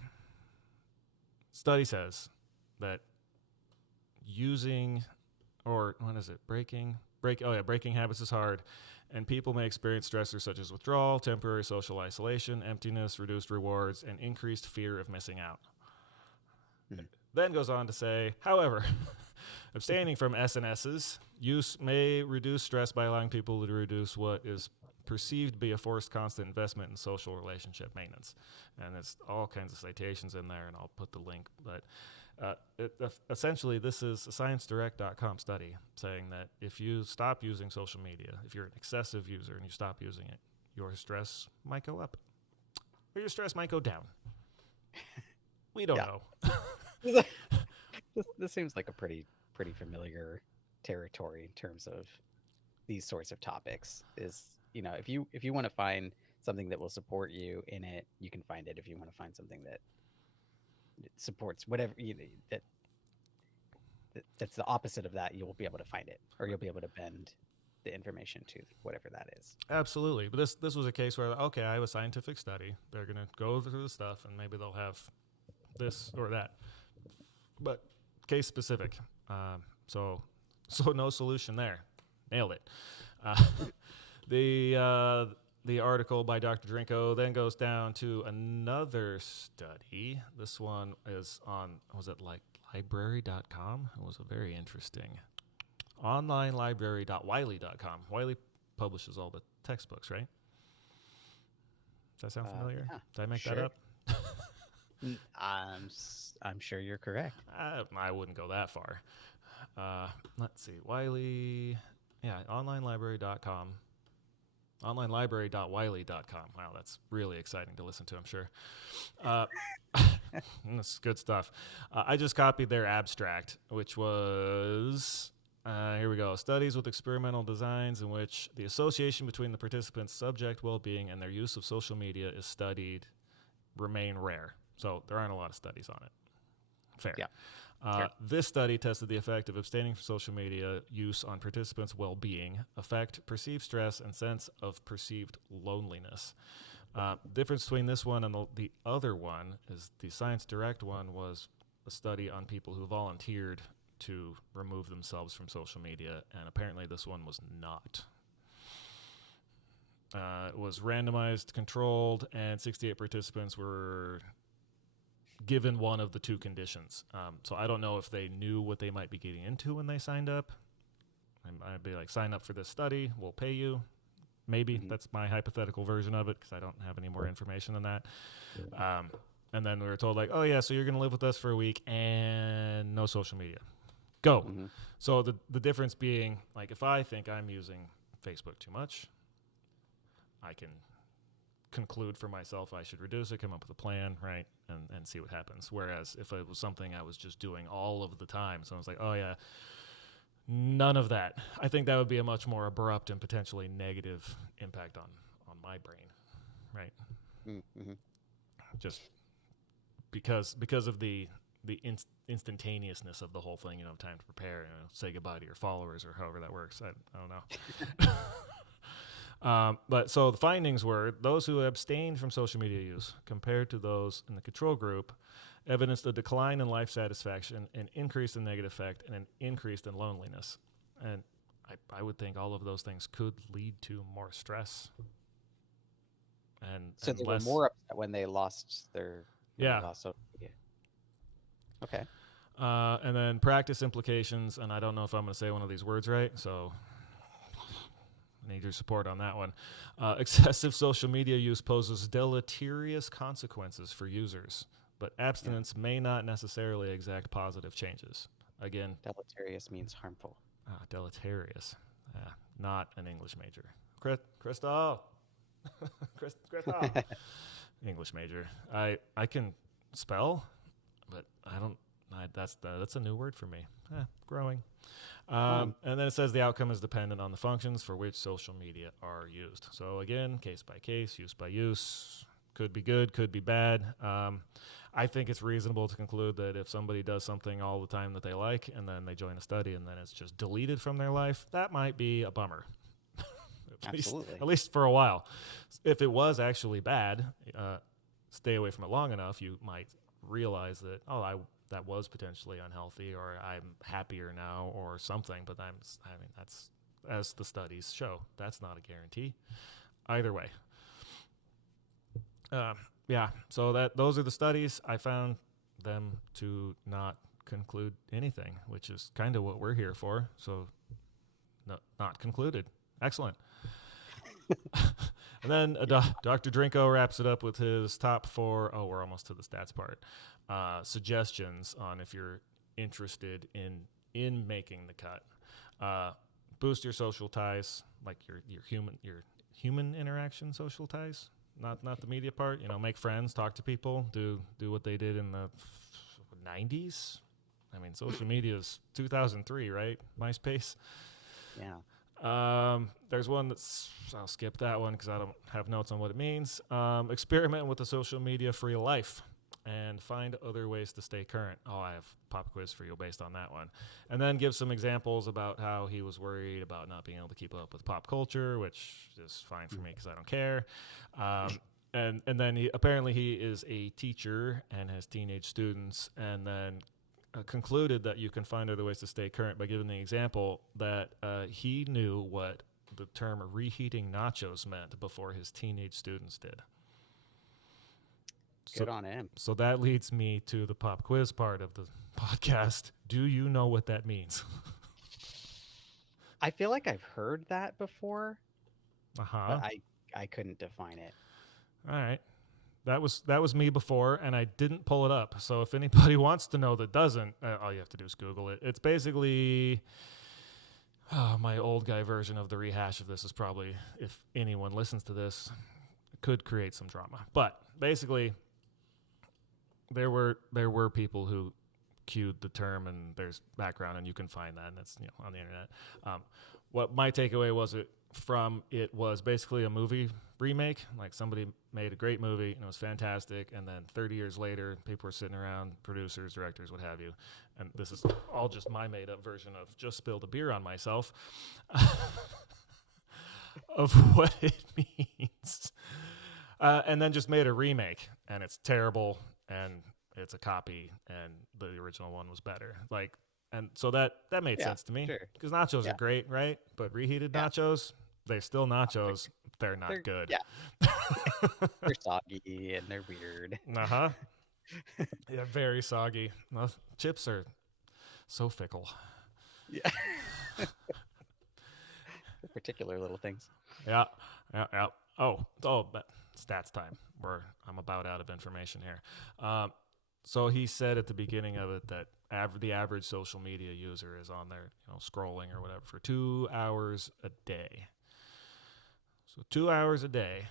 study says that breaking habits is hard, and people may experience stressors such as withdrawal, temporary social isolation, emptiness, reduced rewards, and increased fear of missing out. Then goes on to say, however, abstaining from SNS's use may reduce stress by allowing people to reduce what is perceived to be a forced constant investment in social relationship maintenance. And there's all kinds of citations in there, and I'll put the link. But essentially, this is a ScienceDirect.com study saying that if you stop using social media, if you're an excessive user and you stop using it, your stress might go up or your stress might go down. We don't know. This seems like a pretty familiar territory in terms of these sorts of topics. Is, if you want to find something that will support you in it, you can find it. If you want to find something that supports whatever that's the opposite of that, you will be able to find it, or you'll be able to bend the information to whatever that is. Absolutely. But this was a case where, okay, I have a scientific study. They're going to go through the stuff, and maybe they'll have this or that. But case specific. So no solution there. Nailed it. The article by Dr. Drinko then goes down to another study. This one is on, was it like library.com? It was a very interesting online library.wiley.com. Wiley publishes all the textbooks, right? Does that sound familiar? Yeah, Did I make that up? I'm sure you're correct. I wouldn't go that far. Let's see. Wiley, onlinelibrary.com. onlinelibrary.wiley.com. Wow, that's really exciting to listen to, I'm sure. That's good stuff. I just copied their abstract, which was, here we go. Studies with experimental designs in which the association between the participants' subject well-being and their use of social media is studied remain rare. So there aren't a lot of studies on it. Fair. Yeah. Sure. This study tested the effect of abstaining from social media use on participants' well-being, affect perceived stress, and sense of perceived loneliness. Difference between this one and the other one is the Science Direct one was a study on people who volunteered to remove themselves from social media, and apparently this one was not. It was randomized, controlled, and 68 participants were given one of the two conditions. So I don't know if they knew what they might be getting into when they signed up. I'd be like, sign up for this study, we'll pay you. Maybe that's my hypothetical version of it because I don't have any more information than that. And then we were told like, oh yeah, so you're going to live with us for a week and no social media. Go. Mm-hmm. So the difference being like, if I think I'm using Facebook too much, I can conclude for myself I should reduce it, come up with a plan, right, and see what happens. Whereas if it was something I was just doing all of the time, so I was like, oh yeah, none of that. I think that would be a much more abrupt and potentially negative impact on my brain, right? Mm-hmm. Just because of the instantaneousness of the whole thing, time to prepare, say goodbye to your followers or however that works. I don't know. But so the findings were those who abstained from social media use compared to those in the control group evidenced a decline in life satisfaction, an increase in negative effect, and an increase in loneliness. And I would think all of those things could lead to more stress. So they were more upset when they lost their social media. Okay. And then practice implications, and I don't know if I'm going to say one of these words right, so need your support on that one. Excessive social media use poses deleterious consequences for users, but abstinence may not necessarily exact positive changes. Again, Deleterious means harmful. deleterious. Not an English major. Crystal. Crystal. English major. I can spell, but I don't. That's a new word for me. Growing. And then it says the outcome is dependent on the functions for which social media are used. So again, case by case, use by use. Could be good, could be bad. I think it's reasonable to conclude that if somebody does something all the time that they like, and then they join a study, and then it's just deleted from their life, that might be a bummer. Absolutely. At least for a while. If it was actually bad, stay away from it long enough, you might realize that, that was potentially unhealthy, or I'm happier now, or something. But that's, as the studies show, that's not a guarantee. Either way. So those are the studies. I found them to not conclude anything, which is kind of what we're here for. So, not concluded. Excellent. And then Dr. Drinko wraps it up with his top 4. Oh, we're almost to the stats part. Suggestions on if you're interested in making the cut. Boost your social ties, like your human interaction social ties. Not the media part. Make friends, talk to people, do what they did in the 90s. I mean, social media is 2003, right? MySpace. Yeah. There's one I'll skip that one because I don't have notes on what it means. Experiment with a social media free life and find other ways to stay current. Oh, I have pop quiz for you based on that one. And then give some examples about how he was worried about not being able to keep up with pop culture, which is fine for me because I don't care. And then he is a teacher and has teenage students, and then concluded that you can find other ways to stay current by giving the example that he knew what the term reheating nachos meant before his teenage students did. Good on him. So that leads me to the pop quiz part of the podcast. Do you know what that means? I feel like I've heard that before, Uh-huh. but I couldn't define it. All right. That was me before, and I didn't pull it up. So if anybody wants to know that doesn't, all you have to do is Google it. It's basically my old guy version of the rehash of this is probably, if anyone listens to this, could create some drama. But basically, there were people who cued the term, and there's background, and you can find that, and it's on the internet. What my takeaway was basically a movie remake. Like, somebody made a great movie and it was fantastic, and then 30 years later, people were sitting around, producers, directors, what have you, and this is all just my made-up version of just spilled a beer on myself of what it means, and then just made a remake, and it's terrible, and it's a copy, and the original one was better. And so that made sense to me, because nachos are great, right? But reheated nachos, they're still nachos. They're not good. Yeah. They're soggy and they're weird. Uh-huh. Yeah, very soggy. Well, chips are so fickle. Yeah. Particular little things. Yeah. Oh, but stats time, where I'm about out of information here. So he said at the beginning of it that the average social media user is on there, scrolling or whatever, for 2 hours a day. So 2 hours a day,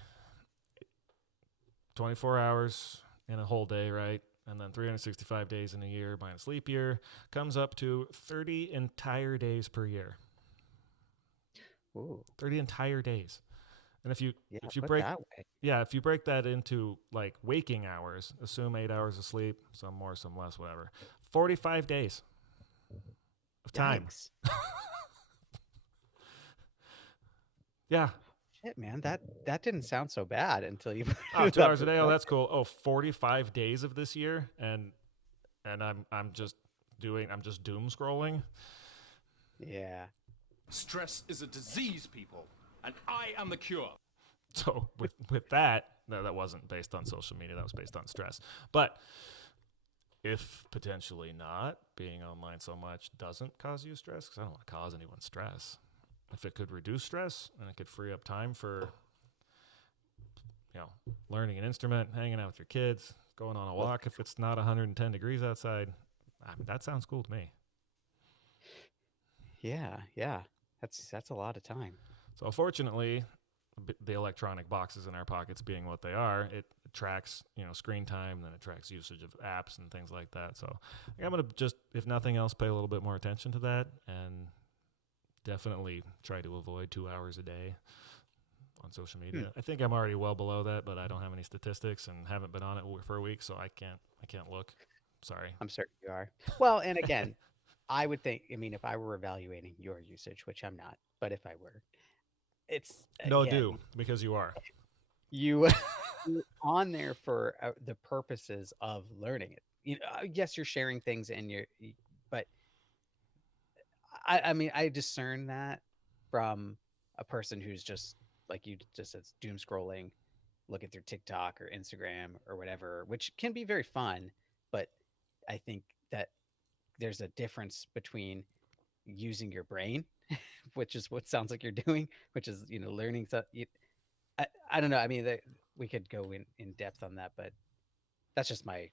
24 hours in a whole day, right? And then 365 days in a year minus leap year comes up to 30 entire days per year. Ooh. 30 entire days. And if you break that into like waking hours, assume 8 hours of sleep, some more, some less, whatever. 45 days of time. Yeah. Shit, man, that didn't sound so bad until you. 2 hours a day. Oh, that's cool. Oh, 45 days of this year, and I'm just doom scrolling. Yeah. Stress is a disease, people, and I am the cure. So with that, no, that wasn't based on social media. That was based on stress. But if potentially not being online so much doesn't cause you stress, because I don't want to cause anyone stress. if it could reduce stress and it could free up time for, learning an instrument, hanging out with your kids, going on a walk if it's not 110 degrees outside, that sounds cool to me. Yeah, yeah. That's a lot of time. So fortunately, the electronic boxes in our pockets being what they are, it tracks, screen time, then it tracks usage of apps and things like that. So I'm going to just, if nothing else, pay a little bit more attention to that and definitely try to avoid 2 hours a day on social media. I think I'm already well below that, but I don't have any statistics and haven't been on it for a week, so I can't look. Sorry. I'm certain you are. Well, and again, I would think, I mean, if I were evaluating your usage, which I'm not, but if I were, it's No, again, do, because you are. you you're on there for the purposes of learning it. Yes, you're sharing things but I mean, I discern that from a person who's just like you just said, doom scrolling, looking through TikTok or Instagram or whatever, which can be very fun, but I think that there's a difference between using your brain, which is what sounds like you're doing, which is learning stuff. I don't know. I mean, we could go in depth on that, but that's just my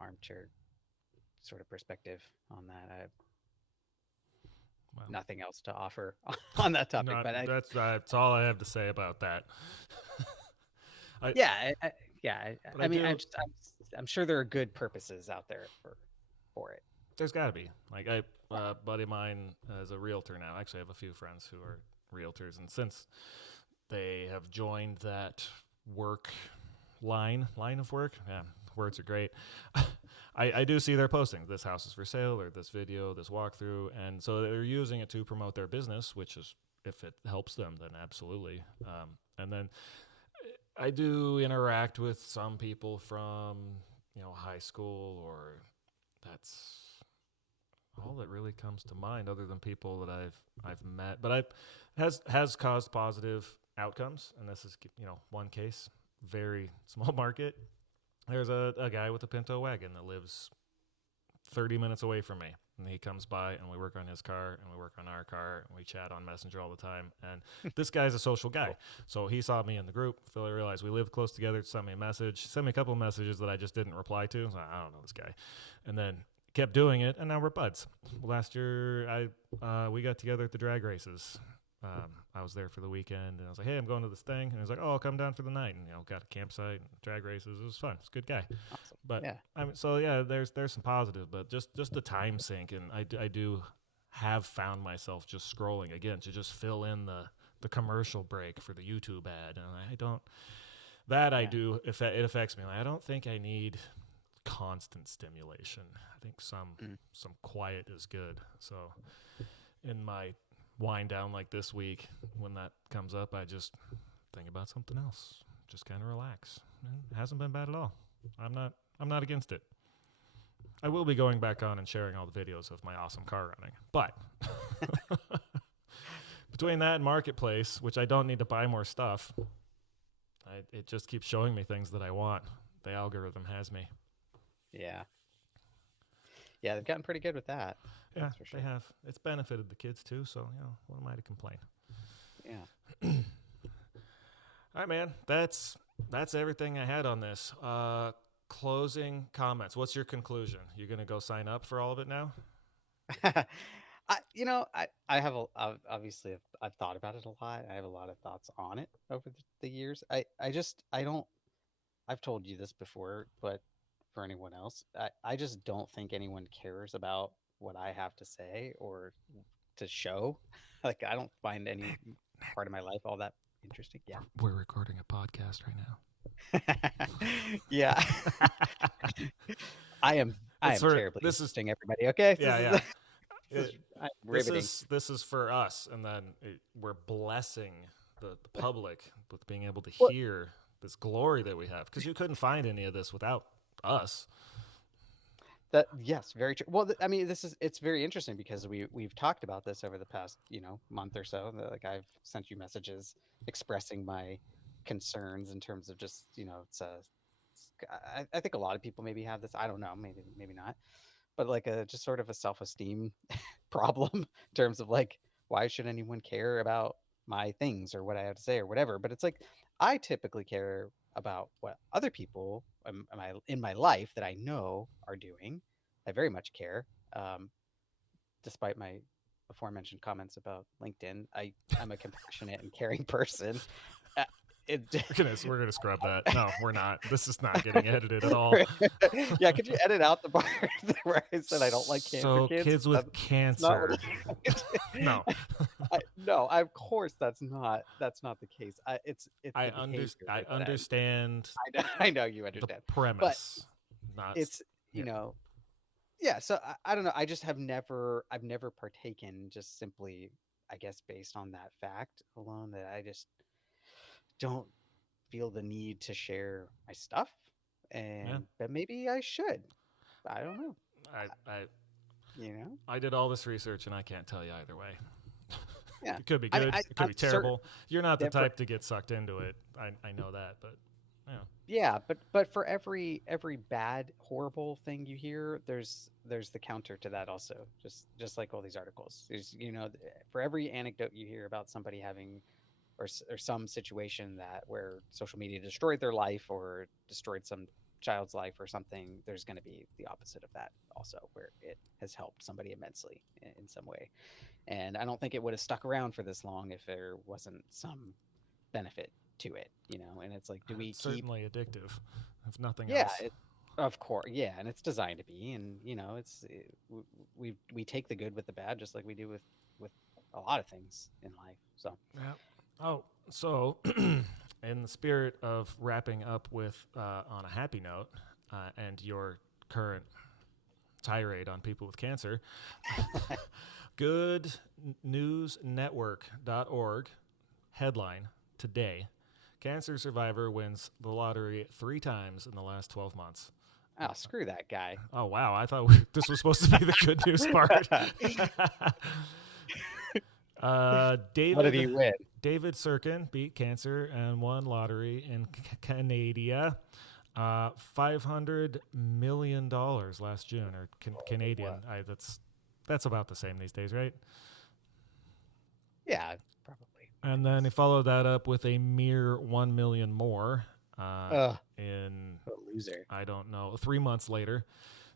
armchair sort of perspective on that. I have nothing else to offer on that topic. But that's all I have to say about that. I'm sure there are good purposes out there for it. There's got to be. Like a buddy of mine is a realtor now. Actually, I have a few friends who are realtors, and since they have joined that line of work, words are great. I do see they're posting this house is for sale or this video, this walkthrough, and so they're using it to promote their business, which is, if it helps them, then absolutely. And then I do interact with some people from high school, or that's all that really comes to mind, other than people that I've met. But has caused positive outcomes, and this is one case, very small market. There's a guy with a Pinto wagon that lives 30 minutes away from me, and he comes by and we work on his car and we work on our car and we chat on Messenger all the time. And this guy's a social guy, so he saw me in the group. Philly realized we live close together. Sent me a message, sent me a couple of messages that I just didn't reply to. So I don't know this guy, and then kept doing it, and now we're buds. Last year, we got together at the drag races. I was there for the weekend, and I was like, "Hey, I'm going to this thing," and he was like, "Oh, I'll come down for the night." And got a campsite and drag races. It was fun. It's a good guy. Awesome. But yeah. there's some positive, but just the time sink, and I do have found myself just scrolling again to just fill in the commercial break for the YouTube ad, and I don't. I do. If it affects me, I don't think I need constant stimulation. I think some quiet is good. So in my wind down like this week, when that comes up, I just think about something else, just kind of relax. It hasn't been bad at all. I'm not against it. I will be going back on and sharing all the videos of my awesome car running, but between that and Marketplace, which I don't need to buy more stuff, it just keeps showing me things that I want. The algorithm has me. Yeah, they've gotten pretty good with that. Yeah, for sure. They have. It's benefited the kids too, so what am I to complain? Yeah. All right, man. That's everything I had on this. Closing comments. What's your conclusion? You gonna go sign up for all of it now? I have obviously I've thought about it a lot. I have a lot of thoughts on it over the years. I've told you this before, but for anyone else, I just don't think anyone cares about what I have to say or to show. Like, I don't find any part of my life all that interesting. Yeah. We're recording a podcast right now. Yeah. I am terribly interesting, everybody. Okay. Yeah. Riveting. This is for us, and then we're blessing the public with being able to hear this glory that we have, because you couldn't find any of this without us. Yes, very true. Well, I mean, it's very interesting because we've talked about this over the past month or so. Like, I've sent you messages expressing my concerns in terms of just I think a lot of people maybe have this. I don't know, maybe not, but like just sort of a self-esteem problem in terms of like Why should anyone care about my things or what I have to say or whatever? But it's like I typically care about what other people in my life that I know are doing. I very much care. Despite my aforementioned comments about LinkedIn, I'm a compassionate and caring person. Uh, it, We're gonna scrub that. No, we're not. This is not getting edited at all. yeah, could you edit out the part where I said I don't like cancer So kids? kids with That's not cancer. what No, no, of course that's not the case. It's I the behavior. I is what understand I know you the understand, but premise. Not it's yeah. yeah. So I don't know. I just I've never partaken just simply, I guess, based on that fact alone, that I just don't feel the need to share my stuff, Yeah. but maybe I should. I don't know. I You know? I did all this research and I can't tell you either way. Yeah. It could be I mean, good. It could I'm be certain terrible. You're not the that for type to get sucked into it. I know that, but yeah. yeah, but for every bad, horrible thing you hear, there's the counter to that also. Just like all these articles. There's, for every anecdote you hear about somebody having or some situation that where social media destroyed their life or destroyed some child's life or something, there's going to be the opposite of that also, where it has helped somebody immensely in some way. And I don't think it would have stuck around for this long if there wasn't some benefit to it, and it's like, do we It's keep certainly addictive, if nothing yeah, else. of course, yeah, and it's designed to be, and we take the good with the bad, just like we do with a lot of things in life. So Yeah. Oh, so in the spirit of wrapping up with on a happy note, and your current tirade on people with cancer, goodnewsnetwork.org headline today: Cancer survivor wins the lottery 3 times in the last 12 months. oh, screw that guy. Oh, wow. I thought this was supposed to be the good news part. What did he win? David Sirkin beat cancer and won lottery in Canada. $500 million last June, or Canadian. That's about the same these days, right? Yeah, probably. And then he followed that up with a mere 1 million more in What a loser. I don't know, 3 months later.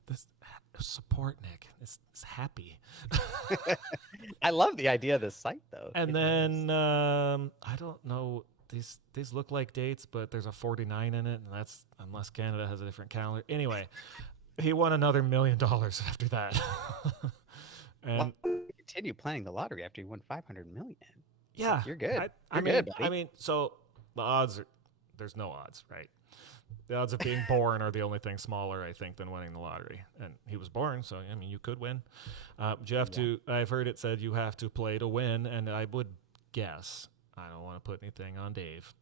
This support, Nick. It's happy. I love the idea of this site, though. And then I don't know. These look like dates, but there's a 49 in it, and that's unless Canada has a different calendar. Anyway, he won another $1 million after that. And continue playing the lottery after you won 500 million. yeah, like, you're good. I You're mean, good, buddy. I mean, so the odds there's no odds, right? The odds of being born are the only thing smaller, I think, than winning the lottery. And he was born, so I mean, you could win. You have to. I've heard it said you have to play to win, and I would guess. I don't want to put anything on Dave.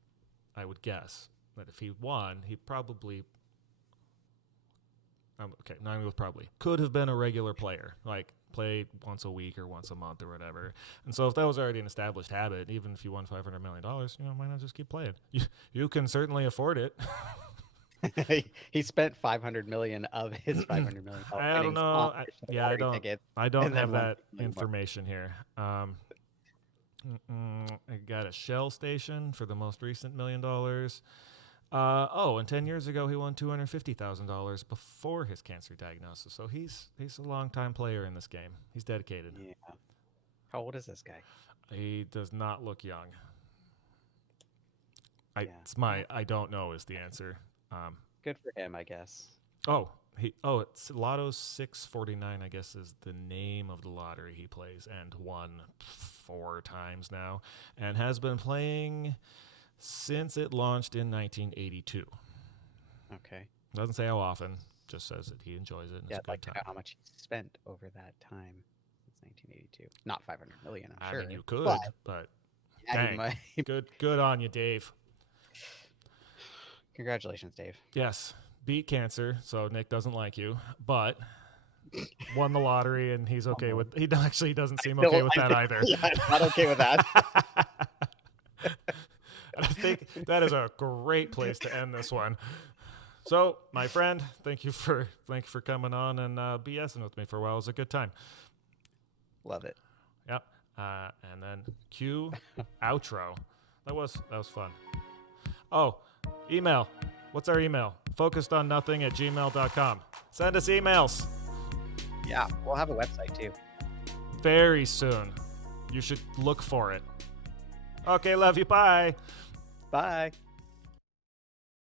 I would guess that if he won, he probably. Okay, not even with probably. Could have been a regular player, like play once a week or once a month or whatever. And so if that was already an established habit, even if you won $500 million, why not just keep playing? You can certainly afford it. He spent 500 million of his 500 million. I don't know. I don't have that information here. I got a Shell station for the most recent $1 million. And 10 years ago, he won $250,000 before his cancer diagnosis. So he's a long-time player in this game. He's dedicated. Yeah. How old is this guy? He does not look young. Yeah. I don't know is the answer. Good for him, I guess. It's Lotto 649, I guess, is the name of the lottery he plays, and won 4 times now, and has been playing since it launched in 1982. Okay. Doesn't say how often, just says that he enjoys it. And it's a good time. How much he spent over that time since 1982. Not 500 million, I'm I sure. mean, you could, but yeah, dang, good on you, Dave. Congratulations, Dave. Yes, beat cancer, so Nick doesn't like you, but won the lottery, and he's okay with. He actually doesn't seem okay with that either. Yeah, I'm not okay with that. I think that is a great place to end this one. So, my friend, thank you for coming on and BSing with me for a while. It was a good time. Love it. Yep. And then cue outro. That was fun. Oh, email. What's our email? focusedonnothing@gmail.com. Send us emails. Yeah, we'll have a website too. Very soon. You should look for it. Okay, love you. Bye. Bye.